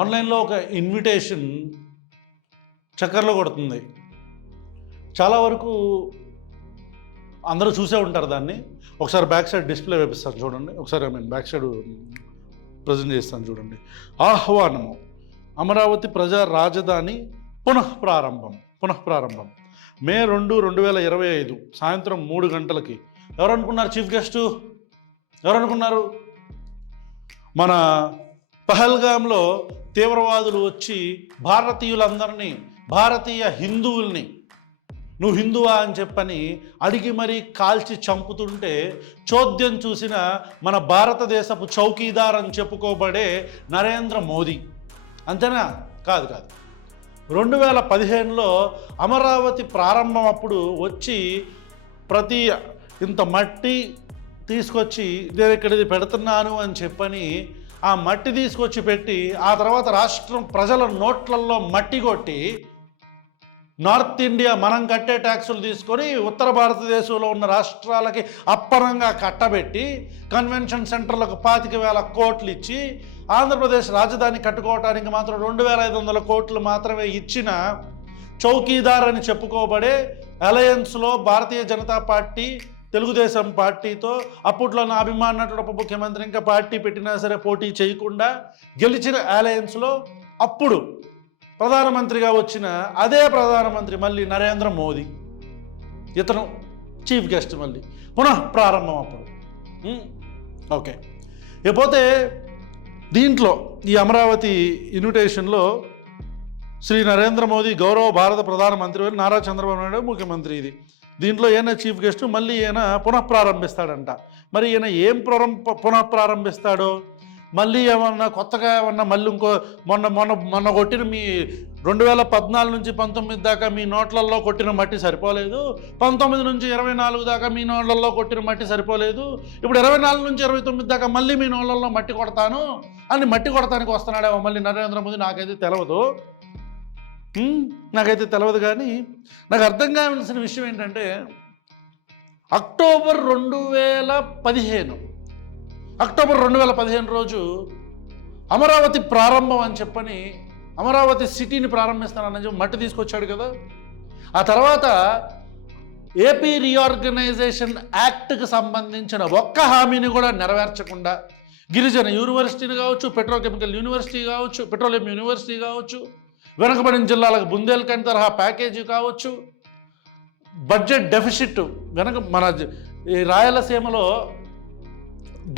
ఆన్లైన్లో ఒక ఇన్విటేషన్ చక్కర్లో కొడుతుంది. చాలా వరకు అందరూ చూసే ఉంటారు దాన్ని. ఒకసారి బ్యాక్ సైడ్ డిస్ప్లే వేపిస్తాను చూడండి. ఒకసారి బ్యాక్ సైడ్ ప్రజెంట్ చేస్తాను చూడండి. ఆహ్వానము, అమరావతి ప్రజా రాజధాని పునఃప్రారంభం మే 2, 2025 సాయంత్రం 3 గంటలకి. ఎవరు అనుకున్నారు చీఫ్ గెస్టు? ఎవరు అనుకున్నారు? మన పహల్గామ్లో తీవ్రవాదులు వచ్చి భారతీయులందరినీ, భారతీయ హిందువుల్ని నువ్వు హిందువా అని చెప్పని అడిగి మరీ కాల్చి చంపుతుంటే చోద్యం చూసిన మన భారతదేశపు చౌకీదార్ అని చెప్పుకోబడే నరేంద్ర మోదీ. అంతేనా? కాదు. 2015లో అమరావతి ప్రారంభం అప్పుడు వచ్చి ప్రతి ఇంత మట్టి తీసుకొచ్చి నేను ఇక్కడిది పెడుతున్నాను అని చెప్పని ఆ మట్టి తీసుకొచ్చి పెట్టి ఆ తర్వాత రాష్ట్రం ప్రజల నోట్లల్లో మట్టి కొట్టి నార్త్ ఇండియా మనం కట్టే ట్యాక్సులు తీసుకొని ఉత్తర భారతదేశంలో ఉన్న రాష్ట్రాలకి అప్పనంగా కట్టబెట్టి కన్వెన్షన్ సెంటర్లకు 25,000 కోట్లు ఇచ్చి ఆంధ్రప్రదేశ్ రాజధాని కట్టుకోవటానికి మాత్రం 2,500 కోట్లు మాత్రమే ఇచ్చిన చౌకీదార్ అని చెప్పుకోబడే అలయన్స్లో భారతీయ జనతా పార్టీ తెలుగుదేశం పార్టీతో అప్పట్లో నా అభిమానుడు ఉప ముఖ్యమంత్రి ఇంకా పార్టీ పెట్టినా సరే పోటీ చేయకుండా గెలిచిన అలయన్స్లో అప్పుడు ప్రధానమంత్రిగా వచ్చిన అదే ప్రధానమంత్రి మళ్ళీ నరేంద్ర మోదీ, ఇతను చీఫ్ గెస్ట్ మళ్ళీ పునఃప్రారంభం అప్పుడు. ఓకే, ఇకపోతే దీంట్లో ఈ అమరావతి ఇన్విటేషన్లో శ్రీ నరేంద్ర మోదీ గౌరవ భారత ప్రధానమంత్రి నారా చంద్రబాబు నాయుడు ముఖ్యమంత్రి. ఇది దీంట్లో ఈయన చీఫ్ గెస్ట్, మళ్ళీ ఈయన పునఃప్రారంభిస్తాడంట. మరి ఈయన ఏం పునఃప్రారంభిస్తాడో, మళ్ళీ ఏమన్నా కొత్తగా ఏమన్నా మళ్ళీ ఇంకో మొన్న కొట్టిన మీ 2014 నుంచి 19 దాకా మీ నోట్లలో కొట్టిన మట్టి సరిపోలేదు, 19 నుంచి 24 దాకా మీ నోట్లలో కొట్టిన మట్టి సరిపోలేదు, ఇప్పుడు 24 నుంచి 29 దాకా మళ్ళీ మీ నోట్లలో మట్టి కొడతాను అని మట్టి కొడతానికి వస్తున్నాడేమో మళ్ళీ నరేంద్ర మోదీ. నాకైతే తెలియదు కానీ నాకు అర్థం కావాల్సిన విషయం ఏంటంటే అక్టోబర్ 2015 రోజు అమరావతి ప్రారంభం అని చెప్పని అమరావతి సిటీని ప్రారంభిస్తానని చెప్పి మట్టి తీసుకొచ్చాడు కదా. ఆ తర్వాత ఏపీ రీఆర్గనైజేషన్ యాక్ట్కి సంబంధించిన ఒక్క హామీని కూడా నెరవేర్చకుండా గిరిజన యూనివర్సిటీని కావచ్చు, పెట్రోలియం యూనివర్సిటీ కావచ్చు, వెనకబడిన జిల్లాలకు బుందేల్ఖండ్ తరహా ప్యాకేజీ కావచ్చు, బడ్జెట్ డెఫిసిట్ మన ఈ రాయలసీమలో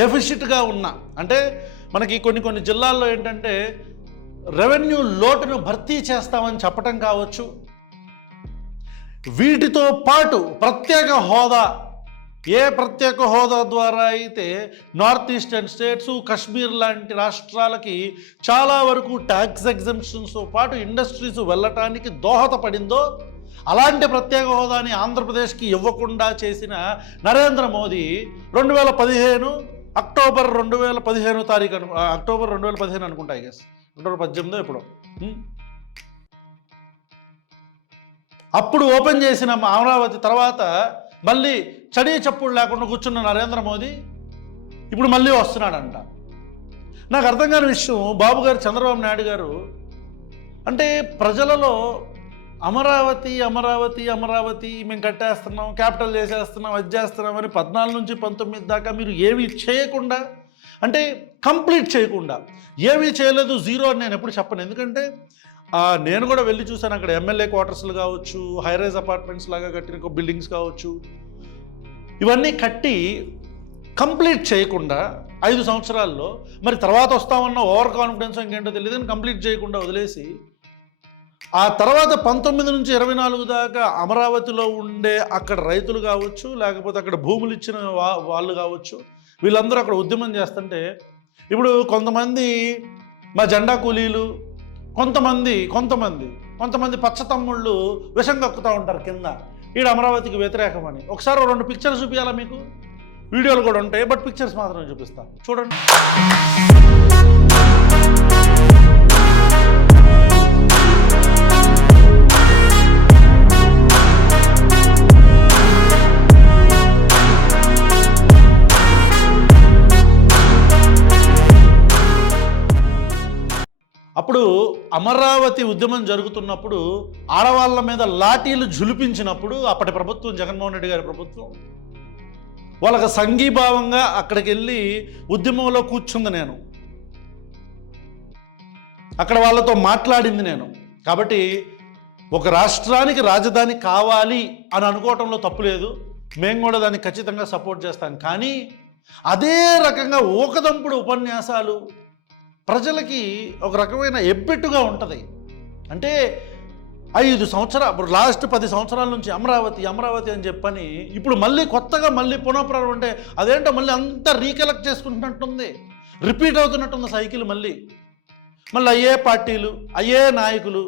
డెఫిసిట్గా ఉన్న, అంటే మనకి కొన్ని జిల్లాల్లో ఏంటంటే రెవెన్యూ లోటును భర్తీ చేస్తామని చెప్పటం కావచ్చు. వీటితో పాటు ప్రత్యేక హోదా ద్వారా అయితే నార్త్ ఈస్టర్న్ స్టేట్స్, కశ్మీర్ లాంటి రాష్ట్రాలకి చాలా వరకు ట్యాక్స్ ఎగ్జంప్షన్స్తో పాటు ఇండస్ట్రీస్ వెళ్ళటానికి దోహదపడిందో అలాంటి ప్రత్యేక హోదాని ఆంధ్రప్రదేశ్కి ఇవ్వకుండా చేసిన నరేంద్ర మోదీ 2015 అక్టోబర్ 2015 తారీఖు అక్టోబర్ 2015 అనుకుంటా, అక్టోబర్ 18 ఎప్పుడో అప్పుడు ఓపెన్ చేసిన అమరావతి తర్వాత మళ్ళీ చడి చప్పుడు లేకుండా కూర్చున్న నరేంద్ర మోదీ ఇప్పుడు మళ్ళీ వస్తున్నాడంట. నాకు అర్థం కాని విషయం, బాబు గారు చంద్రబాబు నాయుడు గారు అంటే ప్రజలలో అమరావతి మేము కట్టేస్తున్నాం, క్యాపిటల్ చేసేస్తున్నాం, అది చేస్తున్నాం అని 14 నుంచి 19 దాకా మీరు ఏమీ చేయకుండా, అంటే కంప్లీట్ చేయకుండా, ఏమీ చేయలేదు, జీరో అని నేను ఎప్పుడు చెప్పను. ఎందుకంటే నేను కూడా వెళ్ళి చూశాను. అక్కడ ఎమ్మెల్యే క్వార్టర్స్లు కావచ్చు, హైరైజ్ అపార్ట్మెంట్స్ లాగా కట్టిన బిల్డింగ్స్ కావచ్చు, ఇవన్నీ కట్టి కంప్లీట్ చేయకుండా 5 సంవత్సరాల్లో, మరి తర్వాత వస్తామన్న ఓవర్ కాన్ఫిడెన్స్ ఇంకేంటో తెలియదు, కంప్లీట్ చేయకుండా వదిలేసి ఆ తర్వాత 19 నుంచి 24 దాకా అమరావతిలో ఉండే అక్కడ రైతులు కావచ్చు, లేకపోతే అక్కడ భూములు ఇచ్చిన వాళ్ళు కావచ్చు, వీళ్ళందరూ అక్కడ ఉద్యమం చేస్తుంటే ఇప్పుడు కొంతమంది మా జెండా కూలీలు, కొంతమంది పచ్చతమ్ముళ్ళు విషం కక్కుతూ ఉంటారు కింద, ఈడ అమరావతికి వ్యతిరేకమని. ఒకసారి 2 పిక్చర్స్ చూపించాలా మీకు? వీడియోలు కూడా ఉంటాయి, బట్ పిక్చర్స్ మాత్రమే చూపిస్తాను, చూడండి. అప్పుడు అమరావతి ఉద్యమం జరుగుతున్నప్పుడు ఆడవాళ్ళ మీద లాఠీలు జులిపించినప్పుడు అప్పటి ప్రభుత్వం, జగన్మోహన్ రెడ్డి గారి ప్రభుత్వం, వాళ్ళకి సంఘీభావంగా అక్కడికి వెళ్ళి ఉద్యమంలో కూర్చుంది నేను, అక్కడ వాళ్ళతో మాట్లాడింది నేను. కాబట్టి ఒక రాష్ట్రానికి రాజధాని కావాలి అని అనుకోవటంలో తప్పు లేదు, మేము కూడా దాన్ని ఖచ్చితంగా సపోర్ట్ చేస్తాం. కానీ అదే రకంగా ఊకదంపుడు ఉపన్యాసాలు ప్రజలకి ఒక రకమైన ఎబ్బెట్టుగా ఉంటుంది. అంటే 5 సంవత్సరాలు, లాస్ట్ 10 సంవత్సరాల నుంచి అమరావతి అమరావతి అని చెప్పని ఇప్పుడు మళ్ళీ కొత్తగా మళ్ళీ పునఃప్రారంభం అంటే అదేంటో మళ్ళీ అంతా రీకలెక్ట్ చేసుకుంటున్నట్టుంది, రిపీట్ అవుతున్నట్టుంది సైకిల్. మళ్ళీ అయ్యే పార్టీలు, అయ్యే నాయకులు,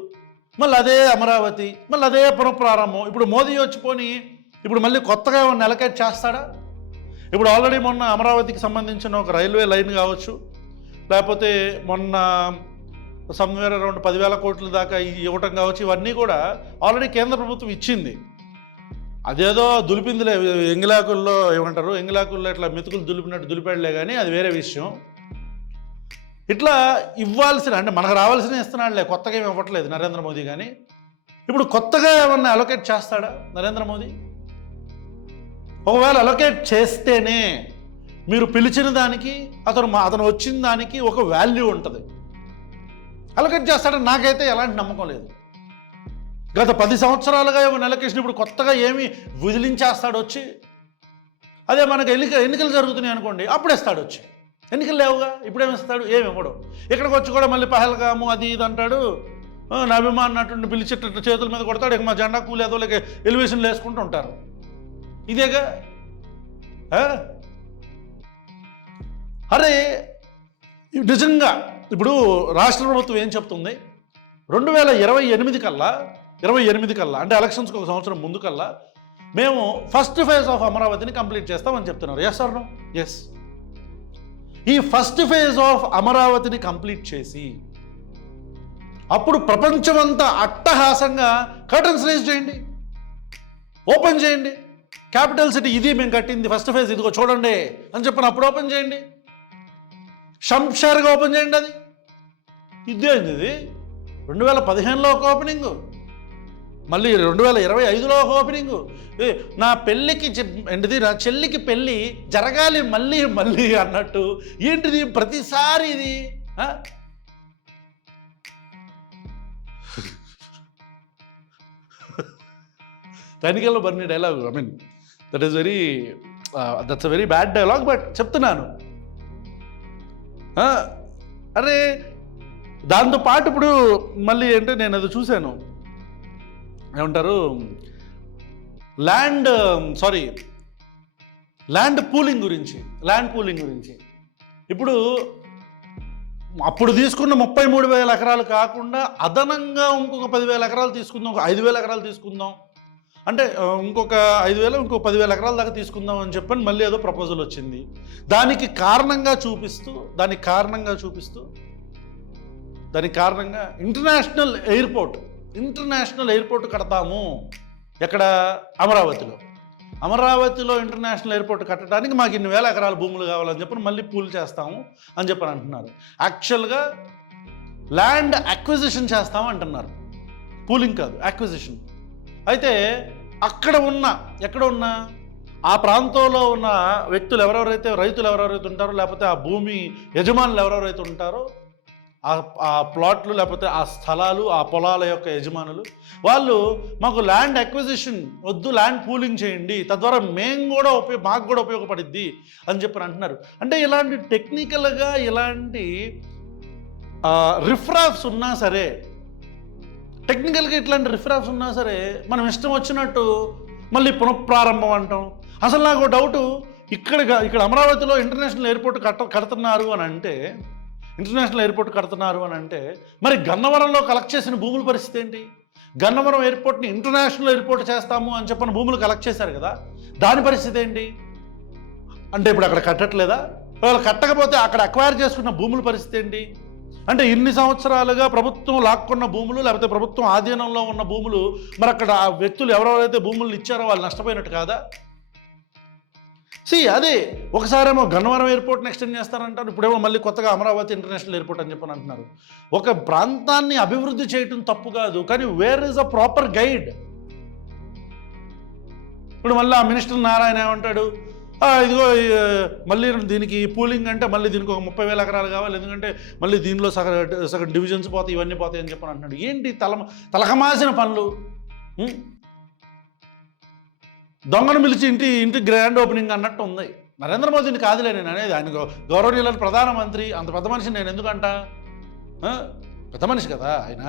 మళ్ళీ అదే అమరావతి, మళ్ళీ అదే పునఃప్రారంభం. ఇప్పుడు మోదీ వచ్చిపోని ఇప్పుడు మళ్ళీ కొత్తగా ఏమన్నా ఎలకేట్ చేస్తాడా? ఇప్పుడు ఆల్రెడీ మొన్న అమరావతికి సంబంధించిన ఒక రైల్వే లైన్ కావచ్చు, లేకపోతే మొన్న సమ్వేర్ అరౌండ్ 10,000 కోట్ల దాకా ఇవ్వటం కావచ్చు, ఇవన్నీ కూడా ఆల్రెడీ కేంద్ర ప్రభుత్వం ఇచ్చింది. అదేదో దులిపిందిలే, ఎంగిలాకుల్లో ఏమంటారు, ఎంగిలాకుల్లో ఇట్లా మెతుకులు దులిపినట్టు దులిపాడులే, కానీ అది వేరే విషయం. ఇట్లా ఇవ్వాల్సిన, అంటే మనకు రావాల్సిన ఇస్తున్నాడులే, కొత్తగా ఏమి ఇవ్వట్లేదు నరేంద్ర మోదీ. కానీ ఇప్పుడు కొత్తగా ఏమన్నా అలొకేట్ చేస్తాడా నరేంద్ర మోదీ? ఒకవేళ అలొకేట్ చేస్తేనే మీరు పిలిచిన దానికి, అతను వచ్చిన దానికి ఒక వాల్యూ ఉంటుంది. అలొకేట్ చేస్తాడని నాకైతే ఎలాంటి నమ్మకం లేదు. గత 10 సంవత్సరాలుగా ఏమో అలొకేషన్, ఇప్పుడు కొత్తగా ఏమి విదిలించేస్తాడు వచ్చి? అదే మనకు ఎన్నికలు జరుగుతున్నాయి అనుకోండి, అప్పుడేస్తాడు వచ్చి. ఎన్నికలు లేవుగా, ఇప్పుడేమిస్తాడు? ఏమి ఇవ్వడు. ఇక్కడికి వచ్చి కూడా మళ్ళీ పహల్గాము అది ఇది అంటాడు, నా అభిమాన్ నటుడిని పిలిచేటట్టు చేతుల మీద కొడతాడు, ఇక మా జెండా కూలేదో లేక ఎలివేషన్లు వేసుకుంటూ ఉంటారు. ఇదేగా. అరే నిజంగా ఇప్పుడు రాష్ట్ర ప్రభుత్వం ఏం చెప్తుంది, 2028 కల్లా అంటే ఎలక్షన్స్కి ఒక సంవత్సరం ముందు కల్లా మేము ఫస్ట్ ఫేజ్ ఆఫ్ అమరావతిని కంప్లీట్ చేస్తామని చెప్తున్నారు. Yes or no? ఎస్. ఈ ఫస్ట్ ఫేజ్ ఆఫ్ అమరావతిని కంప్లీట్ చేసి అప్పుడు ప్రపంచమంతా అట్టహాసంగా కర్టన్స్ రేజ్ చేయండి, ఓపెన్ చేయండి. క్యాపిటల్ సిటీ ఇది మేము కట్టింది ఫస్ట్ ఫేజ్, ఇదిగో చూడండి అని చెప్పిన అప్పుడు ఓపెన్ చేయండి, షంషార్గా ఓపెన్ చేయండి. అది ఇదేంది, ఇది 2015లో ఒక ఓపెనింగు, మళ్ళీ 2025లో ఒక ఓపెనింగు. నా పెళ్ళికి ఏంటిది, నా చెల్లికి పెళ్ళి జరగాలి మళ్ళీ మళ్ళీ అన్నట్టు ఏంటిది ప్రతిసారి ఇది? తనిఖీలో బర్నీ dialogue, I mean that's a very bad dialogue, but చెప్తున్నాను. అరే దాంతోపాటు ఇప్పుడు మళ్ళీ అంటే నేను అది చూశాను, ఏమంటారు, ల్యాండ్ పూలింగ్ గురించి. ఇప్పుడు అప్పుడు తీసుకున్న 33,000 ఎకరాలు కాకుండా అదనంగా ఇంకొక 10,000 ఎకరాలు తీసుకుందాం, ఒక 5,000 ఎకరాలు తీసుకుందాం, అంటే ఇంకొక 5,000 ఇంకో 10,000 ఎకరాల దాకా తీసుకుందాం అని చెప్పని మళ్ళీ ఏదో ప్రపోజల్ వచ్చింది. దానికి కారణంగా ఇంటర్నేషనల్ ఎయిర్పోర్ట్ కడతాము. ఎక్కడ? అమరావతిలో ఇంటర్నేషనల్ ఎయిర్పోర్ట్ కట్టడానికి మాకు ఇన్ని వేల ఎకరాల భూములు కావాలని చెప్పి మళ్ళీ పూల్ చేస్తాము అని చెప్పని అంటున్నారు. యాక్చువల్గా ల్యాండ్ అక్విజిషన్ చేస్తాము అంటున్నారు, పూలింగ్ కాదు, అక్విజిషన్. అయితే ఎక్కడ ఉన్న ఆ ప్రాంతంలో ఉన్న వ్యక్తులు ఎవరెవరైతే, రైతులు ఎవరెవరైతే ఉంటారో, లేకపోతే ఆ భూమి యజమానులు ఎవరెవరైతే ఉంటారో, ఆ ప్లాట్లు లేకపోతే ఆ స్థలాలు, ఆ పొలాల యొక్క యజమానులు, వాళ్ళు మాకు ల్యాండ్ అక్విజిషన్ వద్దు, ల్యాండ్ పూలింగ్ చేయండి, తద్వారా మాకు కూడా ఉపయోగపడిద్ది అని చెప్పి అంటున్నారు. అంటే ఇలాంటి టెక్నికల్గా ఇలాంటి రిఫ్రాఫ్స్ ఉన్నా సరే, మనం ఇష్టం వచ్చినట్టు మళ్ళీ పునఃప్రారంభం అంటాం. అసలు నాకు డౌటు, ఇక్కడ అమరావతిలో ఇంటర్నేషనల్ ఎయిర్పోర్ట్ కడుతున్నారు అని అంటే మరి గన్నవరంలో కలెక్ట్ చేసిన భూముల పరిస్థితి ఏంటి? గన్నవరం ఎయిర్పోర్ట్ని ఇంటర్నేషనల్ ఎయిర్పోర్ట్ చేస్తాము అని చెప్పిన భూములు కలెక్ట్ చేశారు కదా, దాని పరిస్థితి ఏంటి? అంటే ఇప్పుడు అక్కడ కట్టట్లేదా? వాళ్ళు కట్టకపోతే అక్కడ అక్వైర్ చేసుకున్న భూముల పరిస్థితి ఏంటి? అంటే ఇన్ని సంవత్సరాలుగా ప్రభుత్వం లాక్కున్న భూములు, లేకపోతే ప్రభుత్వం ఆధీనంలో ఉన్న భూములు, మరి అక్కడ ఆ వ్యక్తులు ఎవరెవరైతే భూములు ఇచ్చారో వాళ్ళు నష్టపోయినట్టు కాదా? అదే ఒకసారేమో గన్నవరం ఎయిర్పోర్ట్ని ఎక్స్టెండ్ చేస్తారంటారు, ఇప్పుడేమో మళ్ళీ కొత్తగా అమరావతి ఇంటర్నేషనల్ ఎయిర్పోర్ట్ అని చెప్పని అంటున్నారు. ఒక ప్రాంతాన్ని అభివృద్ధి చేయటం తప్పు కాదు, కానీ where is a proper guide? ఇప్పుడు మళ్ళీ ఆ మినిస్టర్ నారాయణ ఏమంటాడు, ఇదిగో మళ్ళీ దీనికి పూలింగ్ అంటే మళ్ళీ దీనికి ఒక 30,000 ఎకరాలు కావాలి, ఎందుకంటే మళ్ళీ దీనిలో సగం డివిజన్స్ పోతాయి, ఇవన్నీ పోతాయి అని చెప్పని అంటున్నాడు. ఏంటి తలకమాసిన పనులు? దొంగను పిలిచి ఇంటి గ్రాండ్ ఓపెనింగ్ అన్నట్టు ఉంది. నరేంద్ర మోదీని కాదులే నేను అనేది, ఆయన గౌరవనీయులైన ప్రధానమంత్రి, అంత పెద్ద మనిషి నేను ఎందుకంట? పెద్ద మనిషి కదా ఆయన.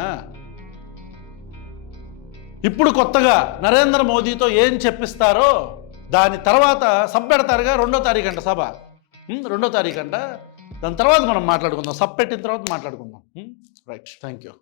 ఇప్పుడు కొత్తగా నరేంద్ర మోదీతో ఏం చెప్పిస్తారో దాని తర్వాత సబ్ పెడతారుగా, 2వ తారీఖు అంట సభ, 2వ తారీఖు అంట. దాని తర్వాత మనం మాట్లాడుకుందాం, సబ్ పెట్టిన తర్వాత మాట్లాడుకుందాం. Right, thank you.